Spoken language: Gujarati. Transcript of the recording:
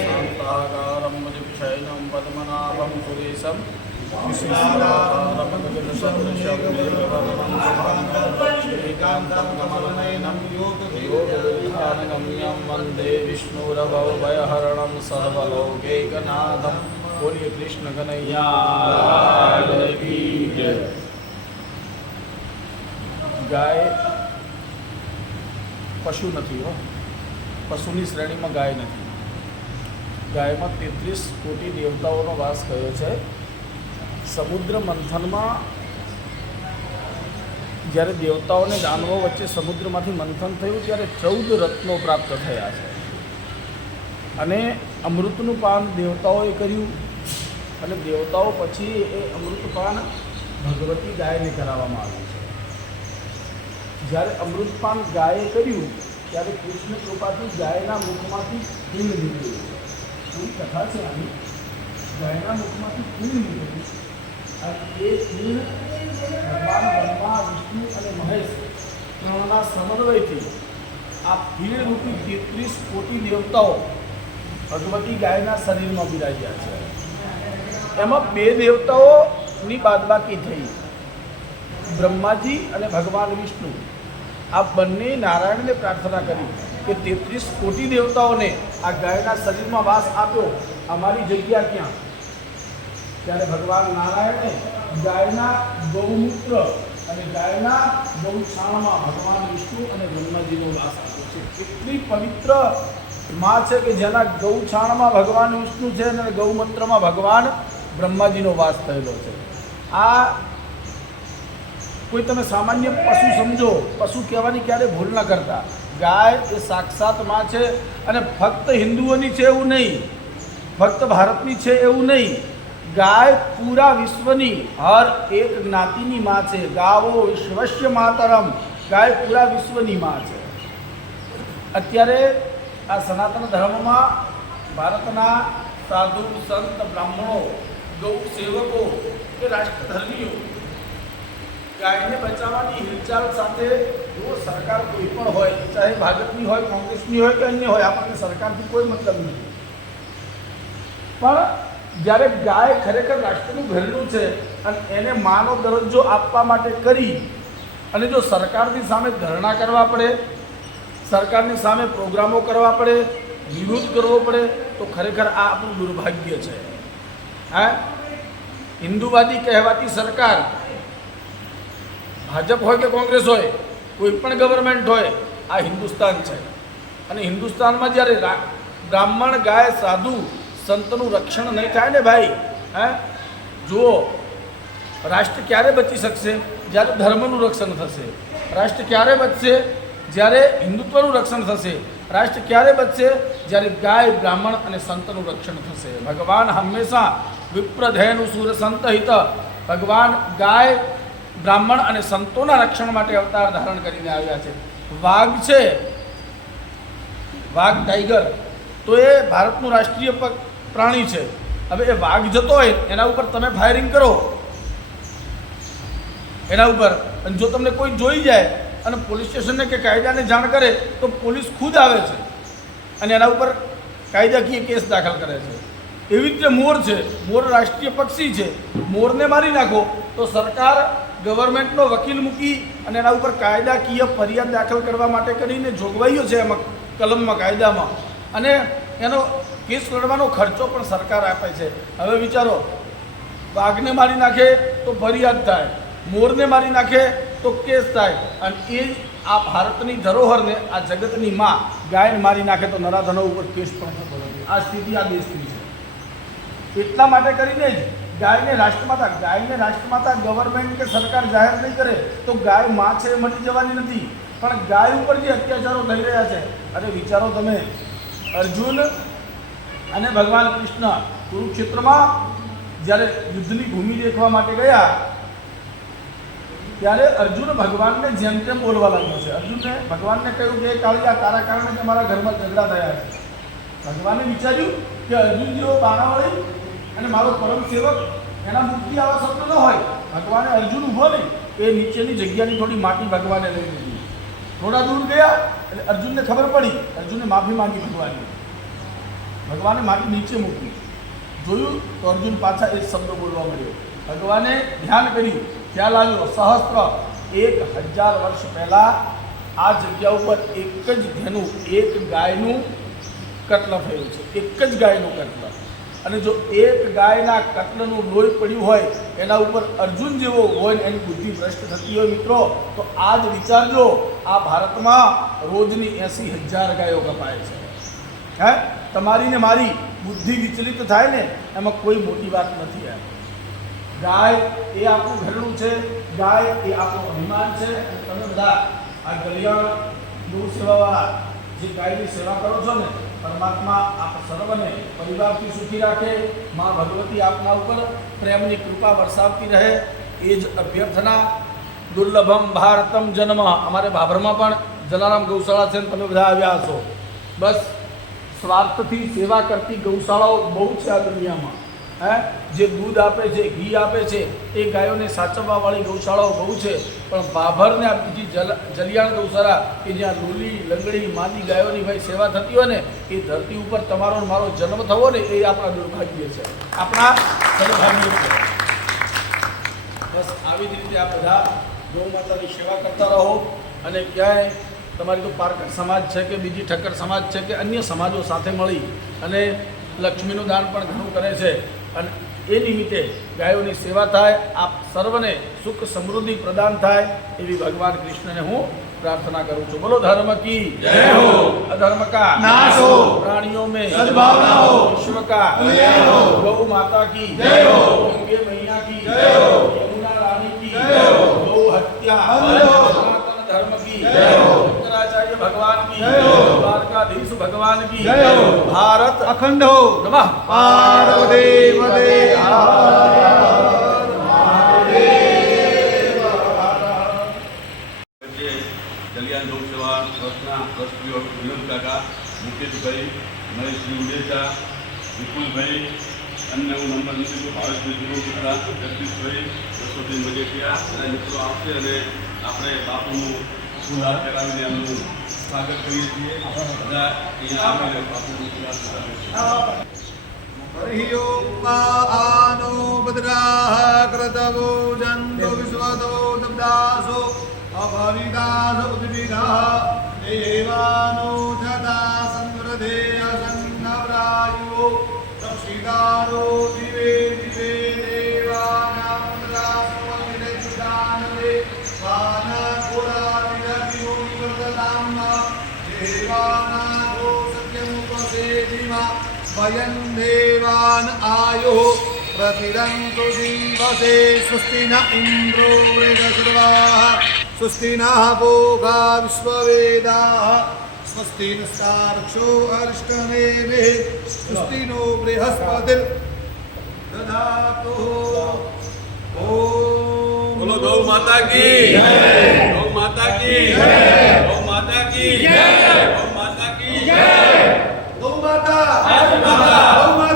शान्ताकारं मणिशयनं पद्मनाभं सुरेशं श्रीकान्तं कमलनयनं योगविधानगम्यं वन्दे विष्णुरभवभयहरणं सर्वलोकैकनाथं। बोलिए कृष्ण कन्हैया की जय। गाय पशु नहीं हो, पशुनी श्रेणी में गाय नहीं। गाय में 33 कोटी देवताओं वास कयो छे। समुद्र मंथन में જ્યારે દેવતાઓ ને દાનવો વચ્ચે સમુદ્રમાંથી મંથન થયું ત્યારે 14 રત્નો પ્રાપ્ત થયા છે અને અમૃતનું પાન દેવતાઓએ કર્યું અને દેવતાઓ પછી એ અમૃતપાન ભગવતી ગાયને કરાવવામાં આવ્યું છે। જ્યારે અમૃતપાન ગાયે કર્યું ત્યારે કૃષ્ણ કૃપાથી ગાયના મુખમાંથી ફૂલ નીકળ્યું। પૂરી કથા છે આની। ગાયના મુખમાંથી ફૂલ નીકળ્યું અને એ ફૂલ ભગવાન બ્રહ્મા વિષ્ણુ અને મહેશ ત્રણના સમન્વયથી આ ફીણરૂપી 33 કોટી દેવતાઓ ભગવતી ગાયના શરીરમાં બિરાજ્યા છે। એમાં 2 દેવતાઓની બાદબાકી થઈ, બ્રહ્માજી અને ભગવાન વિષ્ણુ। આ બંને નારાયણને પ્રાર્થના કરી કે 33 કોટી દેવતાઓને આ ગાયના શરીરમાં વાસ આપ્યો, અમારી જગ્યા ક્યાં? ત્યારે ભગવાન નારાયણે ગાયના ગૌમૂત્ર અને ગાયના ગૌછાણમાં ભગવાન વિષ્ણુ અને બ્રહ્માજીનો વાસ આપ્યો છે। કેટલી પવિત્ર માં છે કે જેના ગૌછાણમાં ભગવાન વિષ્ણુ છે અને ગૌમૂત્રમાં ભગવાન બ્રહ્માજીનો વાસ થયેલો છે। આ કોઈ તમે સામાન્ય પશુ સમજો, પશુ કહેવાની ક્યારે ભૂલ ન કરતા। ગાય એ સાક્ષાત માં છે અને ફક્ત હિન્દુઓની છે એવું નહીં, ફક્ત ભારતની છે એવું નહીં। ગાય પૂરા વિશ્વની હર એક જ્ઞાતિની માં છે। ગાવો વિશ્વસ્ય માતરમ, ગાય પૂરા વિશ્વની માં છે। અત્યારે આ સનાતન ધર્મમાં ભારતના સાધુ સંત બ્રાહ્મણો, ગૌ સેવકો કે રાષ્ટ્રધર્મીઓ ગાયને બચાવવાની હિલચાલ સાથે જો સરકાર કોઈ પણ હોય, ચાહે ભાજપની હોય, કોંગ્રેસની હોય કે અન્ય હોય, આપણને સરકારથી કોઈ મતલબ નથી, પણ જ્યારે ગાય ખરેખર રાષ્ટ્રનું ઘરેલું છે અને એને માનો દરજ્જો આપવા માટે કરી અને જો સરકારની સામે ધરણા કરવા પડે, સરકારની સામે પ્રોગ્રામો કરવા પડે, વિરોધ કરવો પડે, તો ખરેખર આ આપણું દુર્ભાગ્ય છે। હા, હિન્દુવાદી કહેવાતી સરકાર, ભાજપ હોય કે કોંગ્રેસ હોય, કોઈ પણ ગવર્મેન્ટ હોય, આ હિન્દુસ્તાન છે અને હિન્દુસ્તાનમાં જ્યારે બ્રાહ્મણ, ગાય, સાધુ, સંતનું રક્ષણ નહીં થાય ને ભાઈ, હે, જુઓ રાષ્ટ્ર ક્યારે બચી શકશે? જ્યારે ધર્મનું રક્ષણ થશે। રાષ્ટ્ર ક્યારે બચશે? જ્યારે હિન્દુત્વનું રક્ષણ થશે। રાષ્ટ્ર ક્યારે બચશે? જ્યારે ગાય, બ્રાહ્મણ અને સંતનું રક્ષણ થશે। ભગવાન હંમેશા વિપ્રધેનુ સુર સંત હિત, ભગવાન ગાય, બ્રાહ્મણ અને સંતોના રક્ષણ માટે અવતાર ધારણ કરીને આવ્યા છે। વાઘ છે, વાઘ ટાઈગર, તો એ ભારતનું રાષ્ટ્રીય પ્રાણી છે। હવે એ વાઘ જતો હોય એના ઉપર તમે ફાયરિંગ કરો, એના ઉપર, અને જો તમને કોઈ જોઈ જાય અને પોલીસ સ્ટેશનને કે કાયદાને જાણ કરે તો પોલીસ ખુદ આવે છે અને એના ઉપર કાયદાકીય કેસ દાખલ કરે છે। એવી રીતે મોર છે, મોર રાષ્ટ્રીય પક્ષી છે, મોરને મારી નાખો તો સરકાર ગવર્મેન્ટનો વકીલ મૂકી અને એના ઉપર કાયદાકીય ફરિયાદ દાખલ કરવા માટે કરીને જોગવાઈઓ છે એમાં, કલમમાં, કાયદામાં, અને એનો કેસ લડવાનો ખર્ચો પણ સરકાર આપે છે। હવે વિચારો, વાઘને મારી નાખે તો ફરિયાદ થાય, મોરને મારી નાખે તો કેસ થાય, અને એ આ ભારતની ધરોહરને, આ જગતની માં ગાયને મારી નાખે તો નરાધનો ઉપર કેસ પણ થતો નથી। આ સ્થિતિ આ દેશની છે। એટલા માટે કરીને જ ગાયને રાષ્ટ્રમાતા ગવર્મેન્ટ કે સરકાર જાહેર નહીં કરે તો ગાય માં છે એ મટી જવાની નથી, પણ ગાય ઉપર જે અત્યાચારો થઈ રહ્યા છે, અને વિચારો તમે, અર્જુન અને ભગવાન કૃષ્ણ કુરુક્ષેત્રમાં જ્યારે યુદ્ધની ભૂમિ દેખવા માટે ગયા ત્યારે અર્જુન ભગવાનને જેમ તેમ બોલવા લાગ્યો છે। અર્જુને ભગવાનને કહ્યું કે કાળિયા, તારા કારણે તમારા ઘરમાં ઝઘડા થયા છે। ભગવાને વિચાર્યું કે અર્જુન જેવો બાણાવાળી અને મારો પરમ સેવક, એના મુખથી આવા શબ્દ ન હોય। ભગવાને અર્જુન ઊભો નહીં, એ નીચેની જગ્યાની થોડી માટી ભગવાને લઈ લીધી। થોડા દૂર ગયા એટલે અર્જુનને ખબર પડી, અર્જુને માફી માંગી ભગવાનની ભગવાને માટી નીચે મૂકી, જોયું તો અર્જુન પાછા એ જ શબ્દ બોલવા મળ્યો. ભગવાને ધ્યાન કર્યું, ખ્યાલ આવ્યો, સહસ્ત્ર 1000 વર્ષ પહેલાં આ જગ્યા ઉપર એક જ ધેનું, એક ગાયનું કત્લ થયું છે, એક જ ગાયનું કત્લ. અને જો એક ગાયના કત્લનું લોહી પડ્યું હોય એના ઉપર અર્જુન જેવો હોય ને એની બુદ્ધિ ભ્રષ્ટ થતી હોય મિત્રો, તો આ જ વિચારજો, આ ભારતમાં રોજની 80,000 ગાયો કપાય છે. હે, તમારી ને મારી બુદ્ધિ વિચલિત થાય ને એમાં કોઈ મોટી વાત નથી. યાર, ગાય એ આપણું ઘરનું છે, ગાય એ આપણું અભિમાન છે. તમે બધા આ કલ્યાણ ગૌ સેવાવાળા જે ગાયની સેવા કરો છો ને, પરમાત્મા આપ સર્વને પરિવારથી સુખી રાખે, મા ભગવતી આપના ઉપર પ્રેમની કૃપા વરસાવતી રહે, એ જ અભ્યર્થના. દુર્લભમ ભારતમ જન્મ, અમારે બાભરમાં પણ જલારામ ગૌશાળા છે ને તમે બધા આવ્યા હશો. બસ સ્વાર્થથી સેવા કરતી ગૌશાળાઓ બહુ છે આ દુનિયામાં. હે, જે દૂધ આપે છે, ઘી આપે છે, એ ગાયોને સાચવવાવાળી ગૌશાળાઓ બહુ છે. પણ બાભરને આ બીજી જલિયાણ ગૌશાળા કે જ્યાં લોલી લંગડી માદી ગાયોની ભાઈ સેવા થતી હોય ને, એ ધરતી ઉપર તમારો મારો જન્મ થવો ને એ આપણા દુર્ભાગ્ય છે, આપણા સદભાગ્ય છે. બસ આવી જ રીતે આ બધા ગૌ માતાની સેવા કરતા રહો. અને ક્યાંય તમારી તો પારકર સમાજ છે કે બીજી ઠક્કર સમાજ છે કે અન્ય સમાજો સાથે મળી અને લક્ષ્મીનું દાન પણ ઘણું કરે છે. અને એ નિમિત્તે ગાયોની સેવા થાય, આપ સર્વને સુખ સમૃદ્ધિ પ્રદાન થાય એવી ભગવાન કૃષ્ણને હું प्रार्थना करूँ છું. बोलो धर्म की जय हो, अधर्म का नाश हो, प्राणियों में सद्भावना हो, विश्व का कल्याण हो, गौ माता की जय हो, गंगे मैया की जय हो, यमुना रानी की जय हो, गौ हत्या सनातन धर्म की जय हो, शंकराचार्य भगवान की जय हो, द्वारकाधीश भगवान की जय हो, भारत अखंड हो. नमः पार्वती पते. कल्याण लोक सेवा ट्रस्टना ट्रस्टी विनोद काका, मुकेशभाई, महेशजी उडेजा, विपुलभाई, अन्य नंबर નથી ભારતની ગુરુમિત્રા જગદીશભાઈ, યશોભાઈ મજેટિયા અને મિત્રો આવશે અને આપણે બાપુનું ફૂલહાર કરાવીને એમનું સ્વાગત કરીએ છીએ. બધા અહીંયા આવીને બાપુનું ફૂલહાર કરાવે છે. हरि ओम आनो भद्राः कृतवो जन्तु विश्वतो दब्दासो अभविदास उद्भिदाः देवानो तथा संवृधेय संनव्रायो रक्षितारो दिवे दिवे देवानां मुद्रासो विदग्धानवे वानाकुलादिगतियो निवर्ततां देवानागो सत्यमुपसेदिमा वयं देवान् आयुः प्रतिरन्तु दिवसे स्वस्ति न इन्द्रो वृधसर्वाः स्वस्ति नः पूषा विश्ववेदाः स्वस्ति नस्तार्क्ष्यो अरिष्टनेमिः स्वस्ति नो बृहस्पतिर्दधातु. बोलो गौ माता की जय, गौ माता की जय, गौ माता की जय, गौ माता की जय. गौ माता, गौ माता.